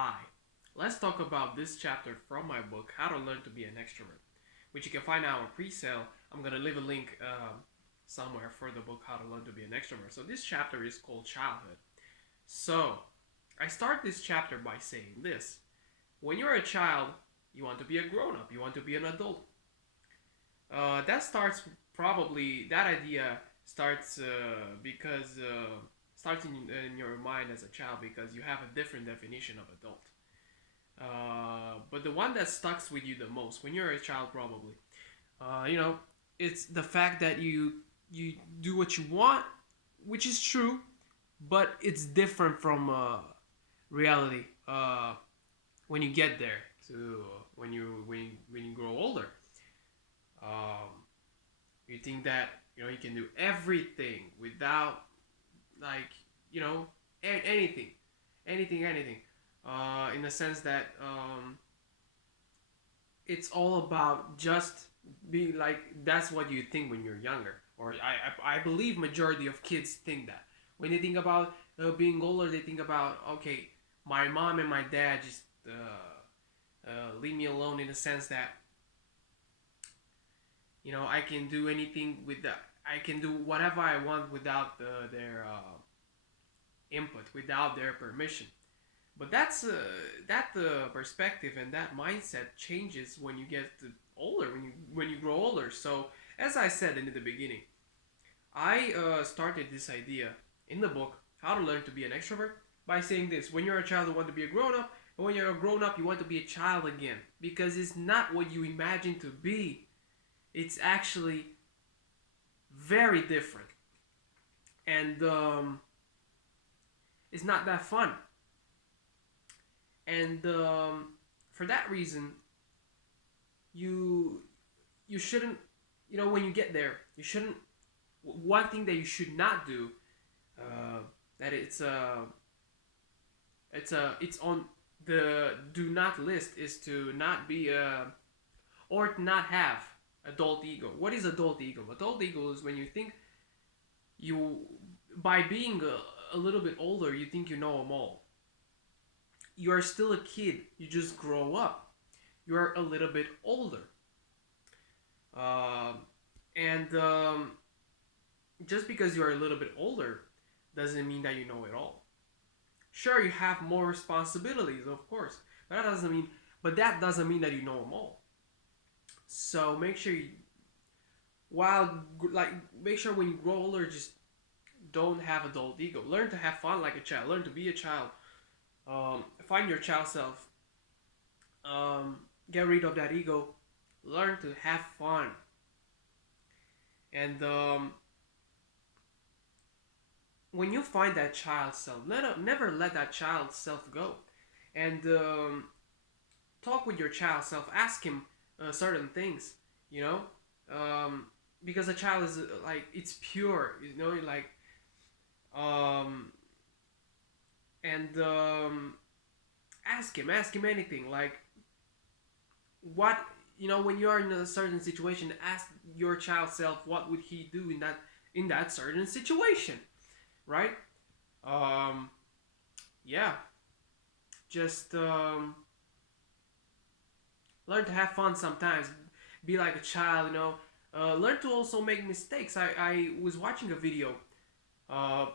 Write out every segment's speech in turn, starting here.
Hi. Let's talk about this chapter from my book, How to Learn to Be an Extrovert, which you can find now on pre-sale. I'm gonna leave a link somewhere for the book, How to Learn to Be an Extrovert. So this chapter is called Childhood. So I start this chapter by saying this: when you're a child, you want to be a grown-up. You want to be an adult. That starts probably that idea starts because starts in your mind as a child because you have a different definition of adult. But the one that sticks with you the most when you're a child, probably, you know, it's the fact that you do what you want, which is true, but it's different from reality when you get there to when you grow older. Um, you think that you can do everything without like you know anything, anything. In the sense that it's all about just being like that's what you think when you're younger, or I believe majority of kids think that when they think about being older, they think about okay, my mom and my dad just leave me alone in the sense that I can do anything with that. I can do whatever I want without their input, without their permission. But that perspective and that mindset changes when you get older, when you grow older. So as I said in the beginning, I started this idea in the book, How to Learn to Be an Extrovert, by saying this: when you're a child, you want to be a grown up, and when you're a grown up, you want to be a child again, because it's not what you imagine to be. It's actually very different, and it's not that fun. And for that reason, you you shouldn't, when you get there, you shouldn't. One thing that you should not do, uh, that it's on the do not list, is to not be or to not have adult ego. What is adult ego? Adult ego is when you think you by being a little bit older, you think you know them all. You are still a kid. You just grow up. You are a little bit older. Um, and just because you are a little bit older doesn't mean that you know it all. Sure, you have more responsibilities, of course, but that doesn't mean that you know them all. So make sure while like make sure when you grow older, just don't have adult ego. Learn to have fun like a child. Learn to be a child. Find your child self. Get rid of that ego. Learn to have fun. And when you find that child self, never let that child self go. And talk with your child self. Ask him certain things. You know, um, because a child is like it's pure. Like um, and ask him anything. Like what when you are in a certain situation, ask your child self what would he do in that certain situation, right? um yeah, just learn to have fun sometimes. Be like a child, learn to also make mistakes. I was watching a video. uh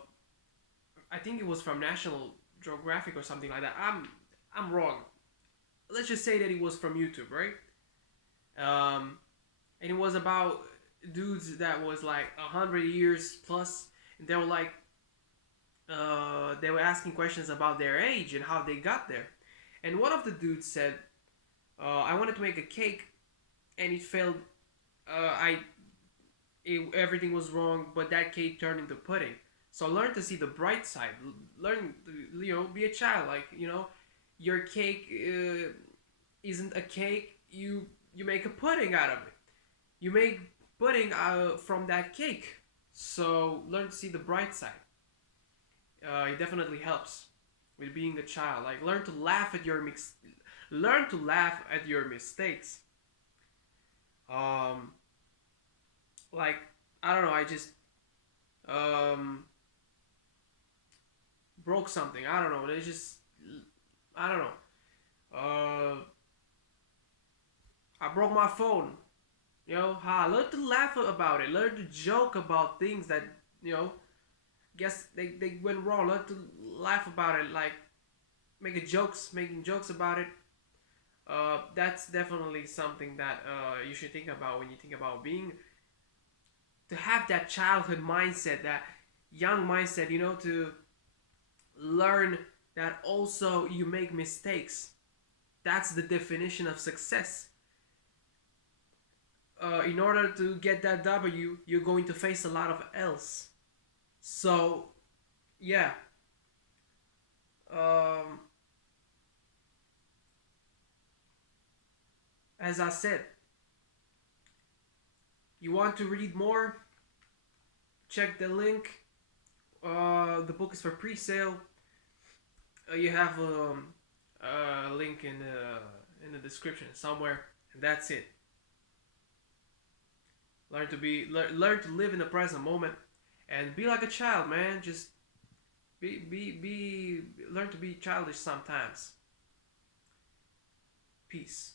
I think it was from National Geographic or something like that. I'm wrong. Let's just say that it was from YouTube, right? And it was about dudes that was like 100 years plus, and they were like, they were asking questions about their age and how they got there. And one of the dudes said, "I wanted to make a cake, and it failed. I everything was wrong, but that cake turned into pudding. So learn to see the bright side. Learn to be a child. Like your cake isn't a cake. You make a pudding out of it. You make pudding from that cake. So learn to see the bright side. It definitely helps with being a child. Like learn to laugh at your mistakes. Um, like I don't know. I just um broke something. I don't know. They just I don't know. I broke my phone. You know, how I learned to laugh about it, learn to joke about things that, you know, guess they went wrong. Learn to laugh about it, like making jokes about it. That's definitely something that you should think about when you think about being, to have that childhood mindset, that young mindset, you know, to learn that also you make mistakes. That's the definition of success. In order to get that W, you're going to face a lot of L's. So, yeah. Um, as I said, you want to read more? Check the link. The book is for pre-sale. You have a link in the description somewhere, and that's it. Learn to live in the present moment, and be like a child, man. Just be learn to be childish sometimes. Peace.